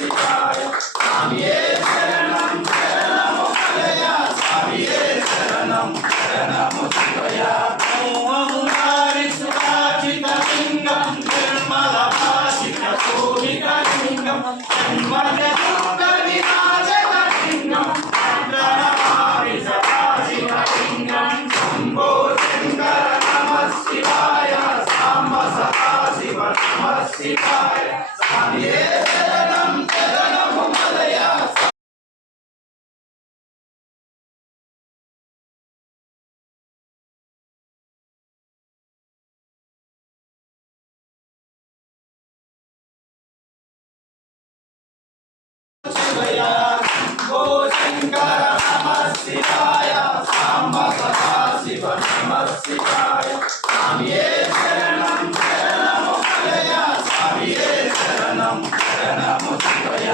శివాయ స్వామియే శరణం శరణము మలయ స్వామియే శరణం శరణము శివయ ఓం హరి సురాచిత లింగం నిర్మల భాషిత శోభిత లింగం జన్మద దుఃఖ వినాశక లింగం ప్రణమామి సదాశివ లింగం శంభో శంకర నమః శివాయ సాంబ సదాశివ నమః శివాయ స్వామియే శరణం శరణము మలయ శివయ శంభో శంకర నమః శివాయ సాంబ సదాశివ నమః శివాయ స్వామియే శరణం శరణము మలయ స్వామియే శరణం శరణము శివయ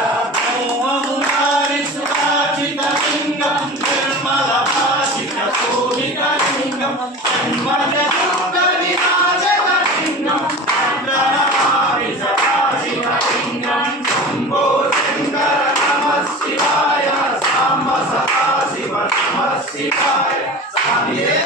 ఓం హరి సురాచిత లింగం నిర్మల భాషిత శోభిత లింగం జన్మద దుఃఖ వినాశక లింగం ప్రణమామి సదాశివ లింగం శంభో శంకర నమః శివాయ సాంబ సదాశివ నమః శివాయ స్వామియే